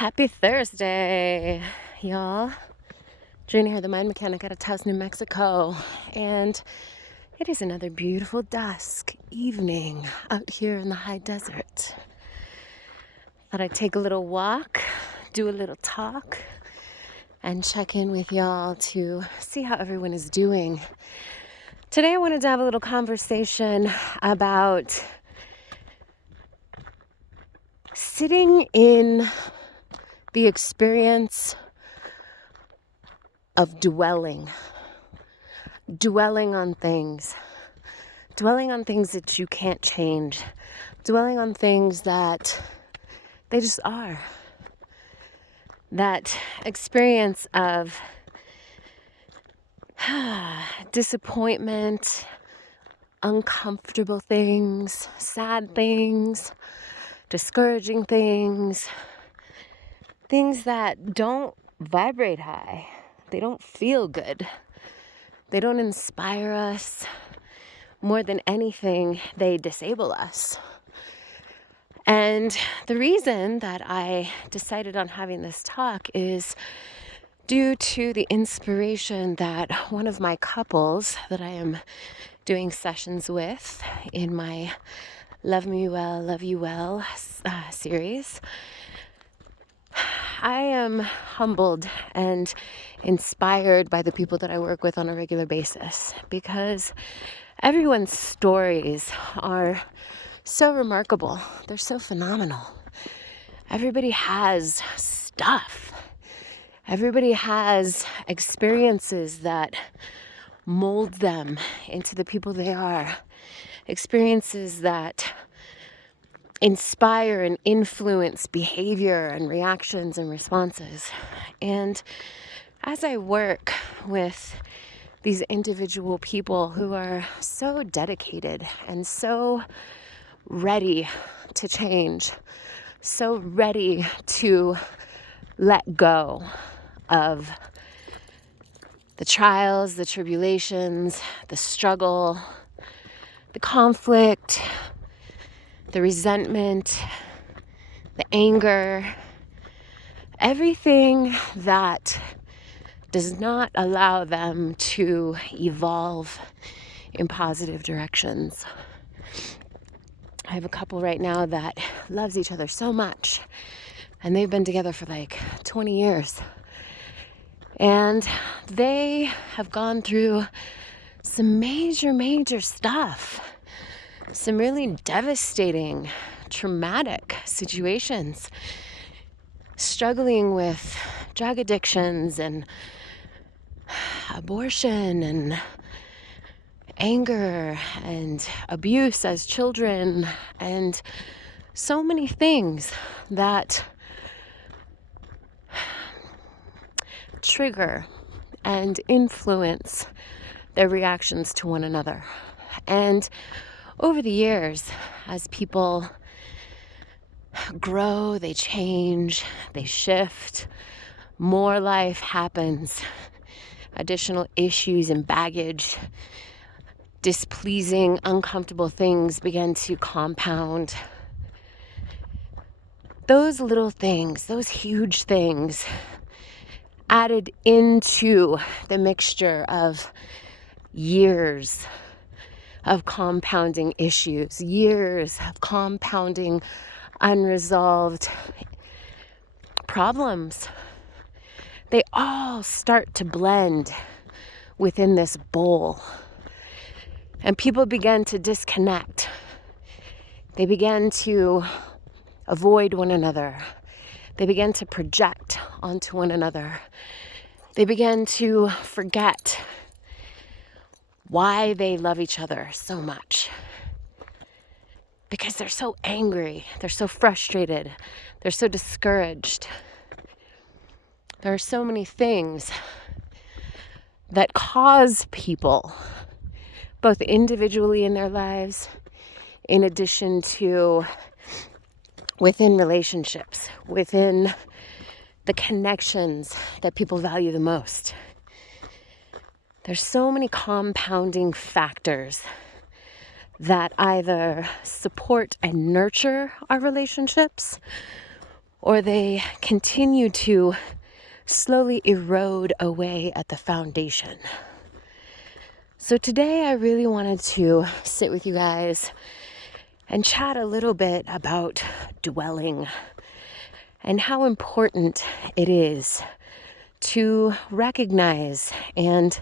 Happy Thursday, y'all. Junior here, the mind mechanic out of Taos, New Mexico. And it is another beautiful dusk evening out here in the high desert. Thought I'd take a little walk, do a little talk, and check in with y'all to see how everyone is doing. Today I wanted to have a little conversation about sitting in the experience of dwelling on things that you can't change, dwelling on things that they just are. That experience of disappointment, uncomfortable things, sad things, discouraging things that don't vibrate high. They don't feel good. They don't inspire us. More than anything, they disable us. And the reason that I decided on having this talk is due to the inspiration that one of my couples that I am doing sessions with in my Love Me Well, Love You Well series. I am humbled and inspired by the people that I work with on a regular basis because everyone's stories are so remarkable. They're so phenomenal. Everybody has stuff. Everybody has experiences that mold them into the people they are. Experiences that inspire and influence behavior and reactions and responses. And as I work with these individual people who are so dedicated and so ready to change, so ready to let go of the trials, the tribulations, the struggle, the conflict, the resentment, the anger, everything that does not allow them to evolve in positive directions. I have a couple right now that loves each other so much, and they've been together for like 20 years. And they have gone through some major stuff. Some really devastating, traumatic situations, struggling with drug addictions and abortion and anger and abuse as children and so many things that trigger and influence their reactions to one another. And over the years, as people grow, they change, they shift, more life happens, additional issues and baggage, displeasing, uncomfortable things begin to compound. Those little things, those huge things, added into the mixture of years of compounding issues, years of compounding unresolved problems. They all start to blend within this bowl. And people begin to disconnect. They begin to avoid one another. They begin to project onto one another. They begin to forget why they love each other so much. Because they're so angry, they're so frustrated, they're so discouraged. There are so many things that cause people, both individually in their lives, in addition to within relationships, within the connections that people value the most. There's so many compounding factors that either support and nurture our relationships or they continue to slowly erode away at the foundation. So today I really wanted to sit with you guys and chat a little bit about dwelling and how important it is to recognize and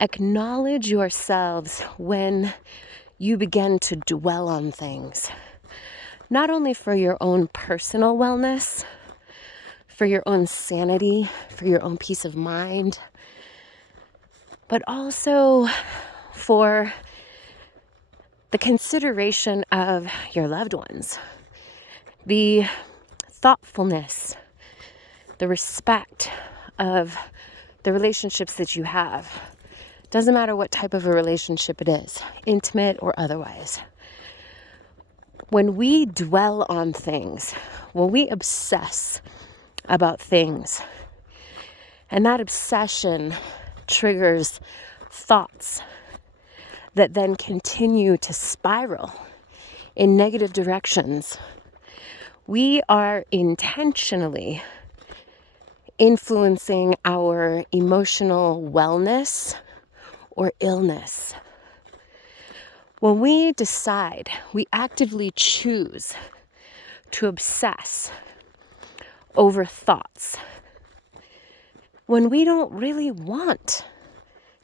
acknowledge yourselves when you begin to dwell on things, not only for your own personal wellness, for your own sanity, for your own peace of mind, but also for the consideration of your loved ones, the thoughtfulness, the respect of the relationships that you have. Doesn't matter what type of a relationship it is, intimate or otherwise. When we dwell on things, when we obsess about things, and that obsession triggers thoughts that then continue to spiral in negative directions, we are intentionally influencing our emotional wellness or illness. When we decide, we actively choose to obsess over thoughts, when we don't really want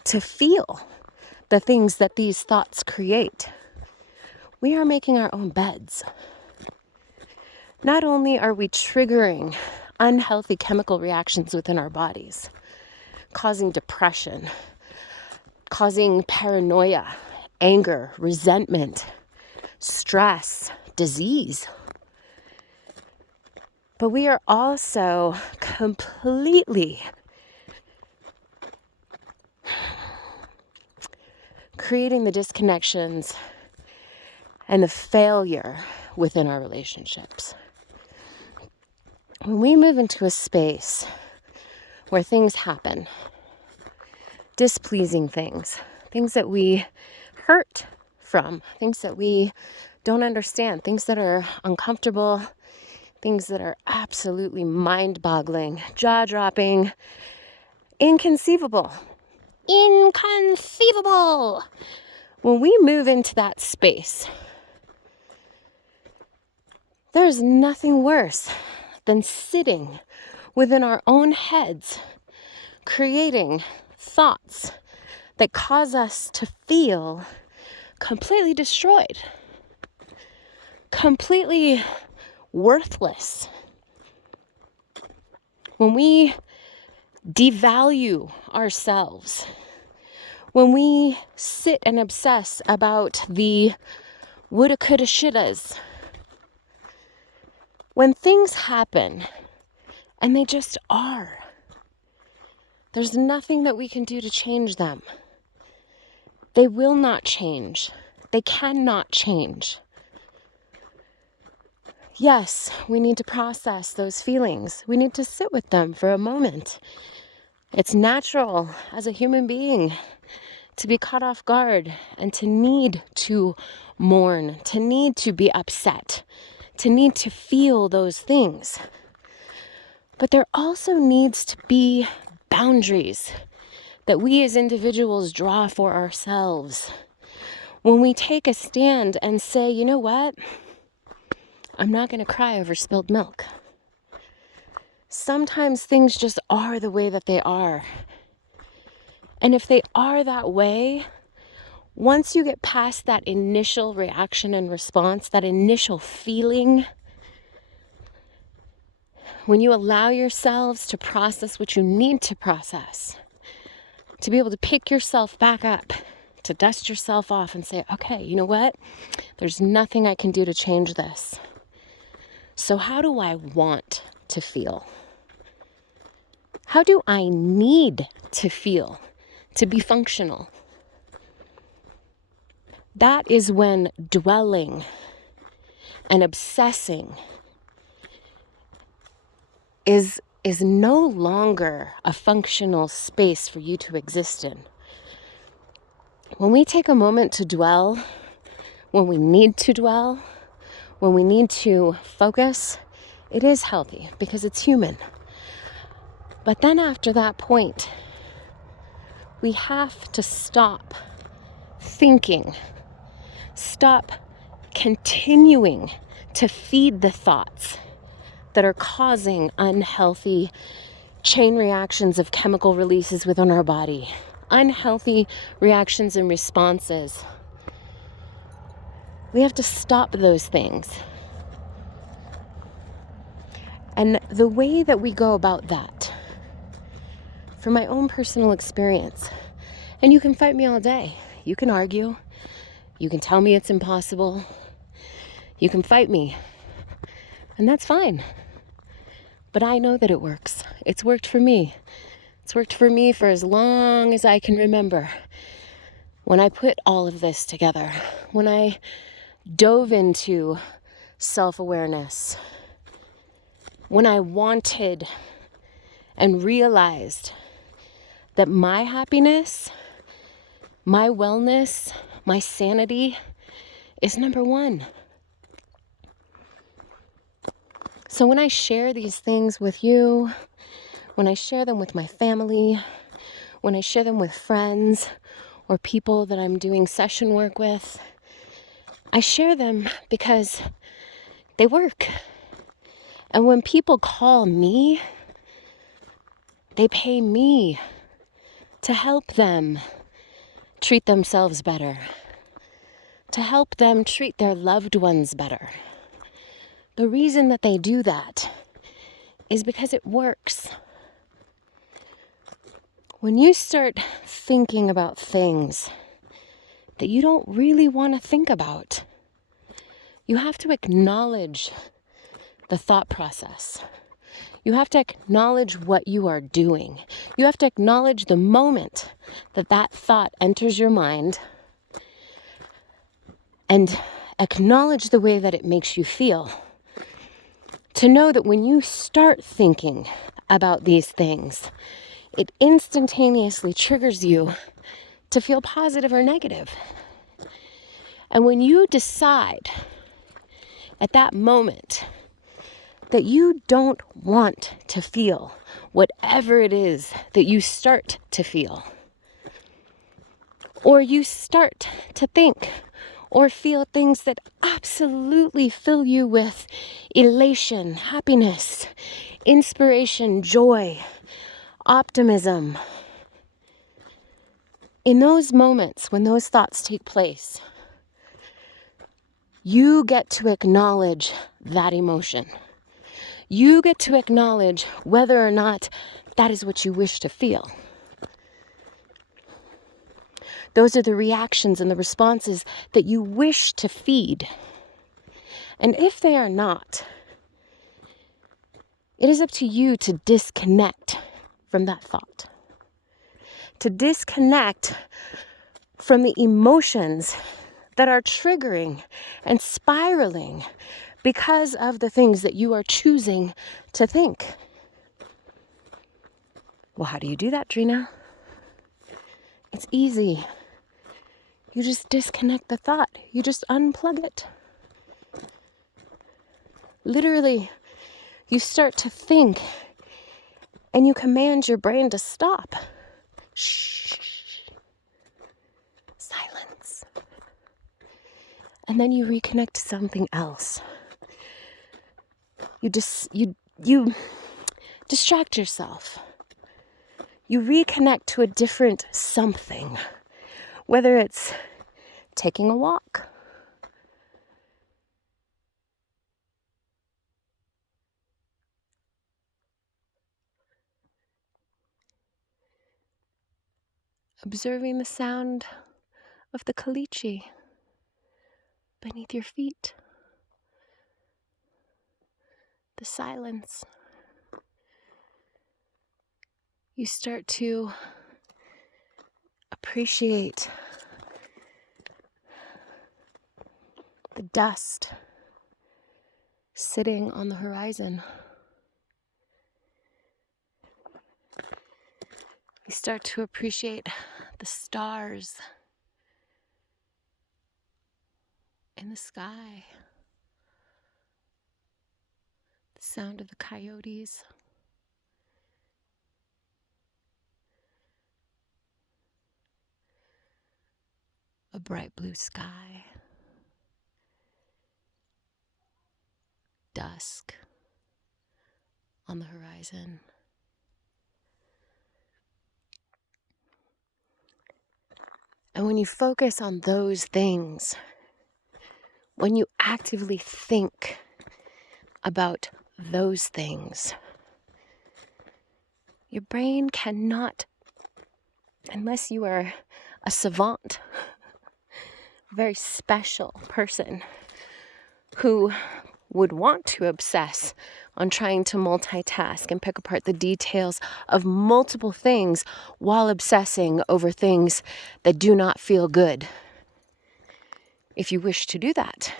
to feel the things that these thoughts create, we are making our own beds. Not only are we triggering unhealthy chemical reactions within our bodies, causing depression, causing paranoia, anger, resentment, stress, disease, but we are also completely creating the disconnections and the failure within our relationships. When we move into a space where things happen, displeasing things, things that we hurt from, things that we don't understand, things that are uncomfortable, things that are absolutely mind-boggling, jaw-dropping, inconceivable. When we move into that space, there's nothing worse than sitting within our own heads, creating thoughts that cause us to feel completely destroyed, completely worthless. When we devalue ourselves, when we sit and obsess about the woulda, coulda, shouldas, when things happen and they just are, there's nothing that we can do to change them. They will not change. They cannot change. Yes, we need to process those feelings. We need to sit with them for a moment. It's natural as a human being to be caught off guard and to need to mourn, to need to be upset, to need to feel those things. But there also needs to be boundaries that we as individuals draw for ourselves. When we take a stand and say, you know what? I'm not going to cry over spilled milk. Sometimes things just are the way that they are. And if they are that way, once you get past that initial reaction and response, that initial feeling, when you allow yourselves to process what you need to process, to be able to pick yourself back up, to dust yourself off and say, okay, you know what? There's nothing I can do to change this. So how do I want to feel? How do I need to feel to be functional? That is when dwelling and obsessing is no longer a functional space for you to exist in. When we take a moment to dwell, when we need to dwell, when we need to focus It is healthy because it's human. But then after that point, we have to stop thinking, stop continuing to feed the thoughts that are causing unhealthy chain reactions of chemical releases within our body, unhealthy reactions and responses. We have to stop those things. And the way that we go about that, from my own personal experience, and you can fight me all day, you can argue, you can tell me it's impossible, you can fight me, and that's fine. But I know that it works. It's worked for me. It's worked for me for as long as I can remember. When I put all of this together, when I dove into self-awareness, when I wanted and realized that my happiness, my wellness, my sanity is number one. So when I share these things with you, when I share them with my family, when I share them with friends or people that I'm doing session work with, I share them because they work. And when people call me, they pay me to help them treat themselves better, to help them treat their loved ones better. The reason that they do that is because it works. When you start thinking about things that you don't really want to think about, you have to acknowledge the thought process. You have to acknowledge what you are doing. You have to acknowledge the moment that that thought enters your mind and acknowledge the way that it makes you feel. To know that when you start thinking about these things, it instantaneously triggers you to feel positive or negative. And when you decide at that moment that you don't want to feel whatever it is that you start to feel, or you start to think or feel things that absolutely fill you with elation, happiness, inspiration, joy, optimism. In those moments when those thoughts take place, you get to acknowledge that emotion. You get to acknowledge whether or not that is what you wish to feel. Those are the reactions and the responses that you wish to feed. And if they are not, it is up to you to disconnect from that thought. To disconnect from the emotions that are triggering and spiraling because of the things that you are choosing to think. Well, how do you do that, Drina? It's easy. You just disconnect the thought. You just unplug it. Literally, you start to think and you command your brain to stop. Shh. Silence. And then you reconnect to something else. You distract yourself. You reconnect to a different something. Whether it's taking a walk, observing the sound of the caliche beneath your feet, the silence. You start to appreciate the dust sitting on the horizon. You start to appreciate the stars in the sky, the sound of the coyotes. A bright blue sky. Dusk on the horizon. And when you focus on those things, when you actively think about those things, your brain cannot, unless you are a savant, a very special person who would want to obsess on trying to multitask and pick apart the details of multiple things while obsessing over things that do not feel good. If you wish to do that,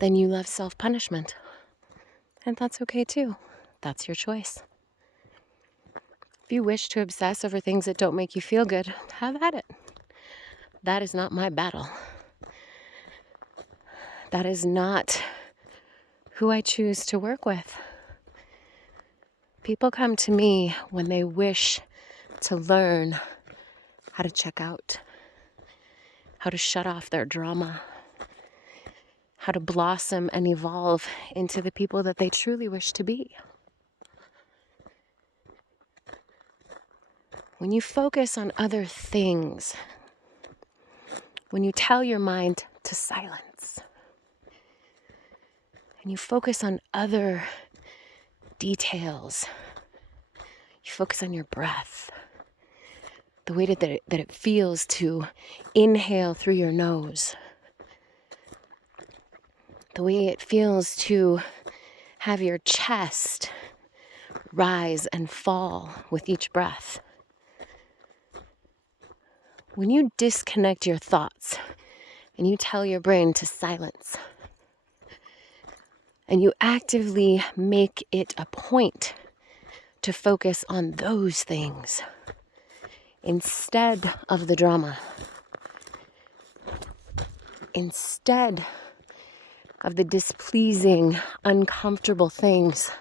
then you love self-punishment. And that's okay too. That's your choice. If you wish to obsess over things that don't make you feel good, have at it. That is not my battle. That is not who I choose to work with. People come to me when they wish to learn how to check out, how to shut off their drama, how to blossom and evolve into the people that they truly wish to be. When you focus on other things, when you tell your mind to silence, and you focus on other details, you focus on your breath, the way that it feels to inhale through your nose, the way it feels to have your chest rise and fall with each breath. When you disconnect your thoughts and you tell your brain to silence, and you actively make it a point to focus on those things instead of the drama, instead of the displeasing, uncomfortable things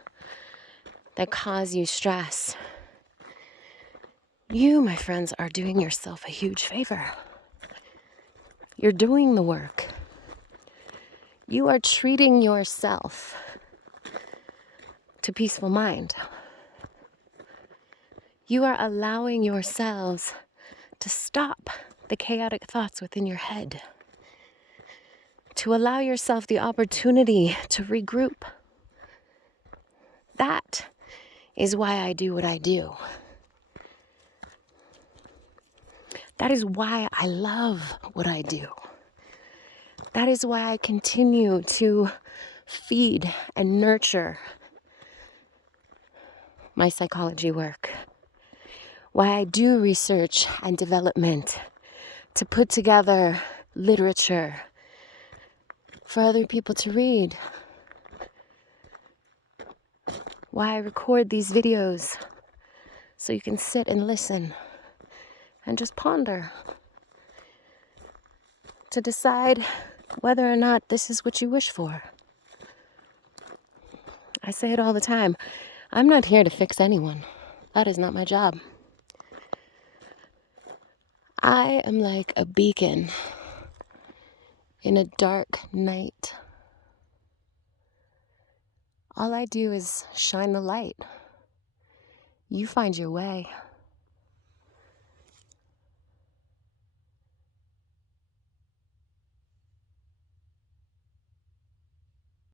that cause you stress, you, my friends, are doing yourself a huge favor. You're doing the work. You are treating yourself to peaceful mind. You are allowing yourselves to stop the chaotic thoughts within your head, to allow yourself the opportunity to regroup. That is why I do what I do. That is why I love what I do. That is why I continue to feed and nurture my psychology work. Why I do research and development to put together literature for other people to read. Why I record these videos so you can sit and listen and just ponder to decide whether or not this is what you wish for. I say it all the time. I'm not here to fix anyone. That is not my job. I am like a beacon in a dark night. All I do is shine the light. You find your way.